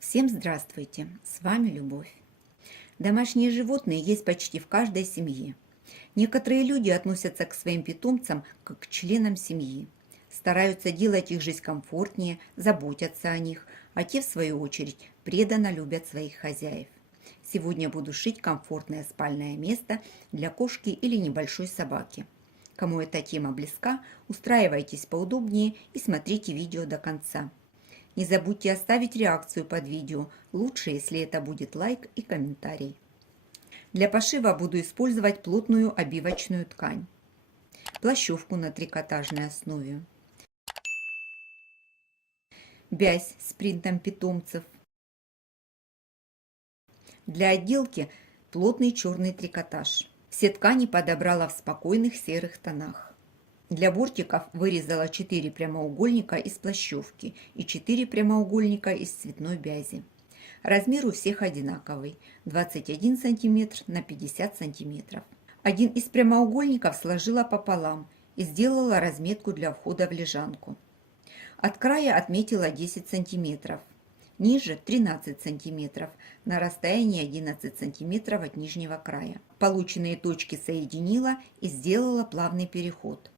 Всем здравствуйте! С вами Любовь. Домашние животные есть почти в каждой семье. Некоторые люди относятся к своим питомцам как к членам семьи, стараются делать их жизнь комфортнее, заботятся о них, а те, в свою очередь, преданно любят своих хозяев. Сегодня буду шить комфортное спальное место для кошки или небольшой собаки. Кому эта тема близка, устраивайтесь поудобнее и смотрите видео до конца. Не забудьте оставить реакцию под видео, лучше, если это будет лайк и комментарий. Для пошива буду использовать плотную обивочную ткань, плащевку на трикотажной основе, вязь с принтом питомцев. Для отделки плотный черный трикотаж. Все ткани подобрала в спокойных серых тонах. Для бортиков вырезала 4 прямоугольника из плащевки и 4 прямоугольника из цветной вязи. Размер у всех одинаковый – 21 см на 50 см. Один из прямоугольников сложила пополам и сделала разметку для входа в лежанку. От края отметила 10 см, ниже 13 см, на расстоянии 11 см от нижнего края. Полученные точки соединила и сделала плавный переход.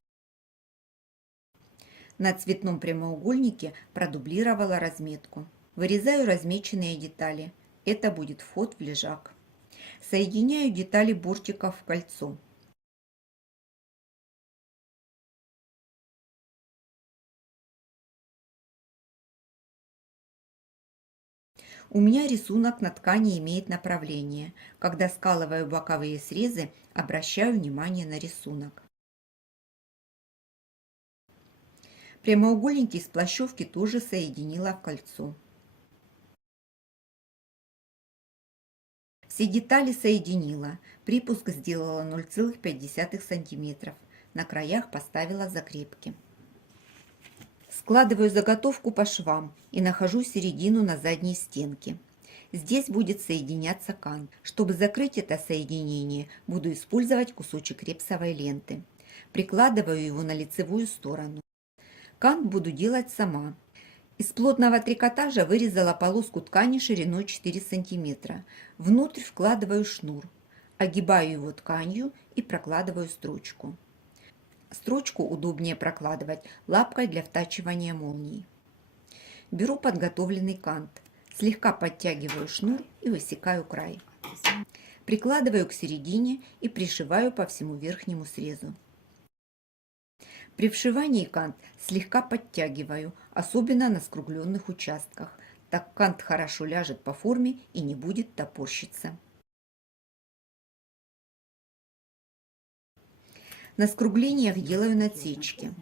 На цветном прямоугольнике продублировала разметку. Вырезаю размеченные детали. Это будет вход в лежак. Соединяю детали бортиков в кольцо. У меня рисунок на ткани имеет направление. Когда скалываю боковые срезы, обращаю внимание на рисунок. Прямоугольники из плащевки тоже соединила в кольцо. Все детали соединила. Припуск сделала 0,5 см. На краях поставила закрепки. Складываю заготовку по швам и нахожу середину на задней стенке. Здесь будет соединяться кант. Чтобы закрыть это соединение, буду использовать кусочек репсовой ленты. Прикладываю его на лицевую сторону. Кант буду делать сама. Из плотного трикотажа вырезала полоску ткани шириной 4 см. Внутрь вкладываю шнур. Огибаю его тканью и прокладываю строчку. Строчку удобнее прокладывать лапкой для втачивания молний. Беру подготовленный кант, слегка подтягиваю шнур и высекаю край. Прикладываю к середине и пришиваю по всему верхнему срезу. При вшивании кант слегка подтягиваю, особенно на скругленных участках. Так кант хорошо ляжет по форме и не будет топорщиться. На скруглениях делаю насечки.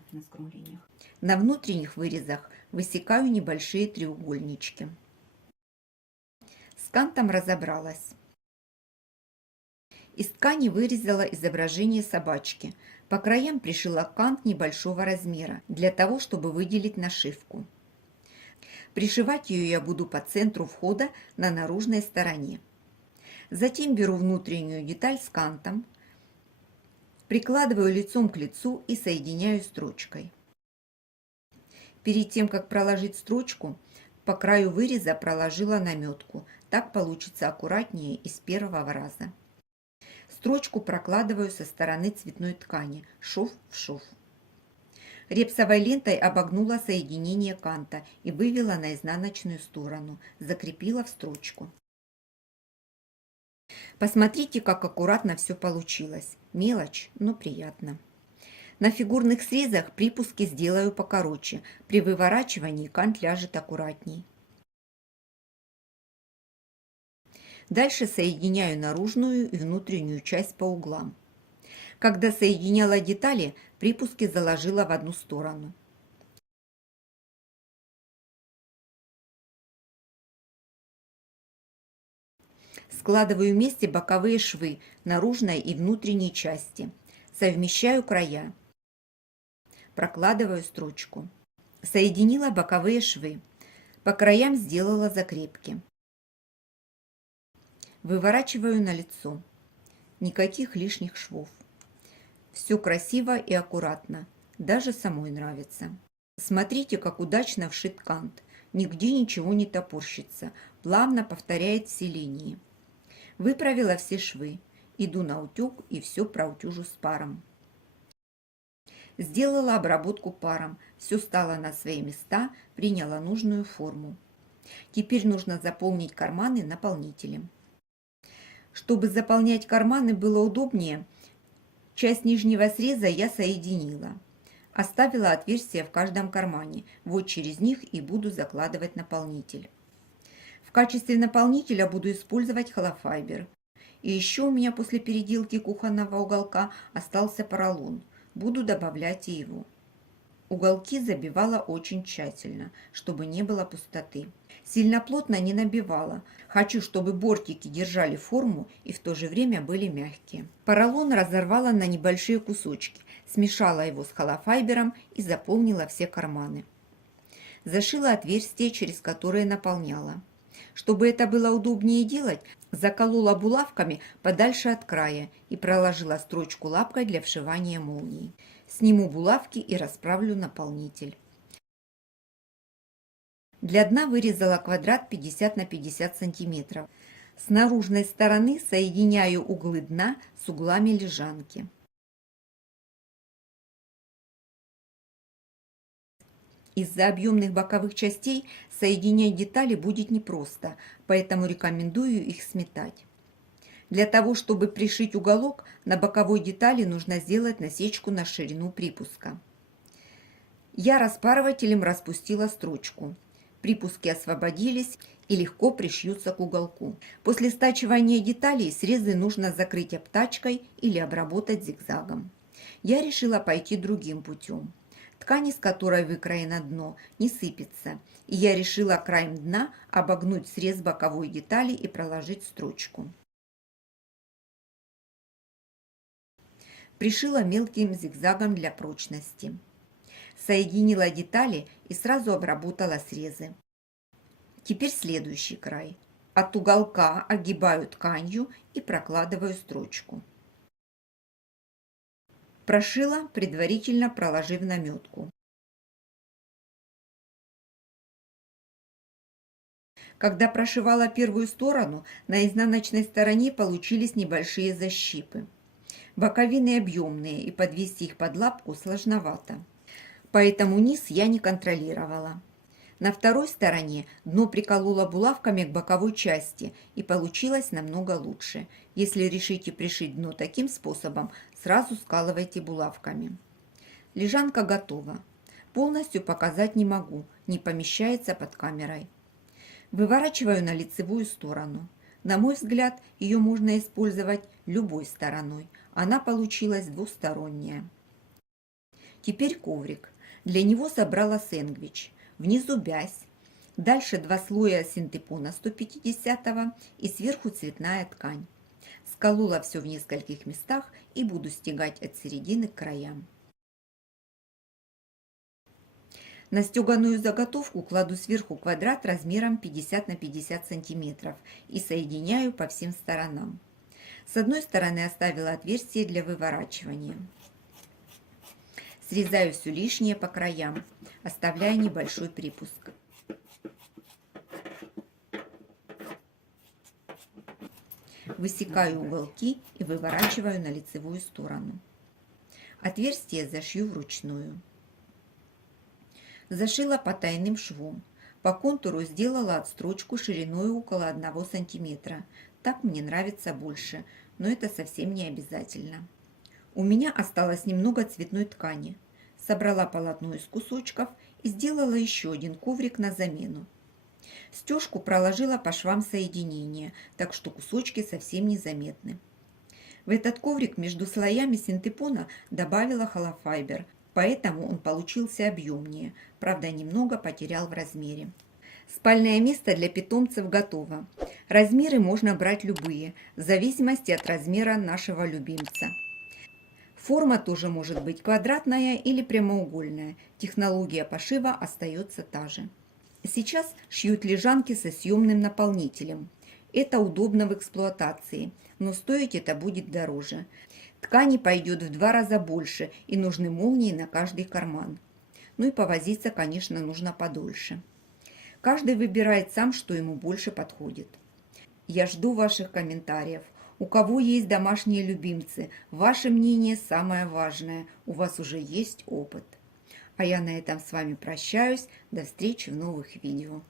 На внутренних вырезах высекаю небольшие треугольнички. С кантом разобралась. Из ткани вырезала изображение собачки. По краям пришила кант небольшого размера, для того, чтобы выделить нашивку. Пришивать ее я буду по центру входа на наружной стороне. Затем беру внутреннюю деталь с кантом, прикладываю лицом к лицу и соединяю строчкой. Перед тем, как проложить строчку, по краю выреза проложила наметку. Так получится аккуратнее и с первого раза. Строчку прокладываю со стороны цветной ткани, шов в шов. Репсовой лентой обогнула соединение канта и вывела на изнаночную сторону, закрепила в строчку. Посмотрите, как аккуратно все получилось. Мелочь, но приятно. На фигурных срезах припуски сделаю покороче. При выворачивании кант ляжет аккуратней. Дальше соединяю наружную и внутреннюю часть по углам. Когда соединяла детали, припуски заложила в одну сторону. Складываю вместе боковые швы наружной и внутренней части. Совмещаю края. Прокладываю строчку. Соединила боковые швы. По краям сделала закрепки. Выворачиваю на лицо. Никаких лишних швов. Все красиво и аккуратно. Даже самой нравится. Смотрите, как удачно вшит кант. нигде ничего не топорщится, плавно повторяет все линии. Выправила все швы, иду на утюг и все проутюжу с паром. Сделала обработку паром, все стало на свои места, приняла нужную форму. Теперь нужно заполнить карманы наполнителем. Чтобы заполнять карманы было удобнее, часть нижнего среза я соединила. Оставила отверстия в каждом кармане, вот через них и буду закладывать наполнитель. В качестве наполнителя буду использовать холофайбер. И еще у меня после переделки кухонного уголка остался поролон. Буду добавлять и его. Уголки забивала очень тщательно, чтобы не было пустоты. Сильно плотно не набивала. Хочу, чтобы бортики держали форму и в то же время были мягкие. Поролон разорвала на небольшие кусочки, смешала его с холофайбером и заполнила все карманы. Зашила отверстия, через которые наполняла. Чтобы это было удобнее делать, заколола булавками подальше от края и проложила строчку лапкой для вшивания молний. Сниму булавки и расправлю наполнитель. Для дна вырезала квадрат 50 на 50 сантиметров. С наружной стороны соединяю углы дна с углами лежанки. Из-за объемных боковых частей соединять детали будет непросто, поэтому рекомендую их сметать. Для того, чтобы пришить уголок, на боковой детали нужно сделать насечку на ширину припуска. Я распарывателем распустила строчку. Припуски освободились и легко пришьются к уголку. После стачивания деталей срезы нужно закрыть обтачкой или обработать зигзагом. Я решила пойти другим путем. Ткань, из которой выкроено дно, не сыпется, и я решила краем дна обогнуть срез боковой детали и проложить строчку. Пришила мелким зигзагом для прочности. Соединила детали и сразу обработала срезы. Теперь следующий край. От уголка огибаю тканью и прокладываю строчку. Прошила, предварительно проложив наметку. Когда прошивала первую сторону, на изнаночной стороне получились небольшие защипы. Боковины объемные, и подвести их под лапку сложновато. Поэтому низ я не контролировала. На второй стороне дно приколола булавками к боковой части, и получилось намного лучше. Если решите пришить дно таким способом, сразу скалывайте булавками. Лежанка готова. Полностью показать не могу, не помещается под камерой. Выворачиваю на лицевую сторону. На мой взгляд, ее можно использовать любой стороной. Она получилась двусторонняя. Теперь коврик. Для него собрала сэндвич. Внизу бязь. Дальше 2 слоя синтепона 150 и сверху цветная ткань. Сколола все в нескольких местах и буду стягать от середины к краям. На стеганую заготовку кладу сверху квадрат размером 50 на 50 сантиметров и соединяю по всем сторонам. С одной стороны оставила отверстие для выворачивания. Срезаю все лишнее по краям, оставляя небольшой припуск. Высекаю уголки и выворачиваю на лицевую сторону. Отверстие зашью вручную. Зашила потайным швом. По контуру сделала отстрочку шириной около 1 сантиметра. Так мне нравится больше, но это совсем не обязательно. У меня осталось немного цветной ткани. Собрала полотно из кусочков и сделала еще один коврик на замену. Стежку проложила по швам соединения, так что кусочки совсем незаметны. В этот коврик между слоями синтепона добавила холофайбер, поэтому он получился объемнее, правда немного потерял в размере. Спальное место для питомцев готово. Размеры можно брать любые, в зависимости от размера нашего любимца. Форма тоже может быть квадратная или прямоугольная. Технология пошива остается та же. Сейчас шьют лежанки со съемным наполнителем. Это удобно в эксплуатации, но стоить это будет дороже. Ткани пойдет в 2 раза больше и нужны молнии на каждый карман. Ну и повозиться, конечно, нужно подольше. Каждый выбирает сам, что ему больше подходит. Я жду ваших комментариев. У кого есть домашние любимцы, ваше мнение самое важное, у вас уже есть опыт. А я на этом с вами прощаюсь. До встречи в новых видео.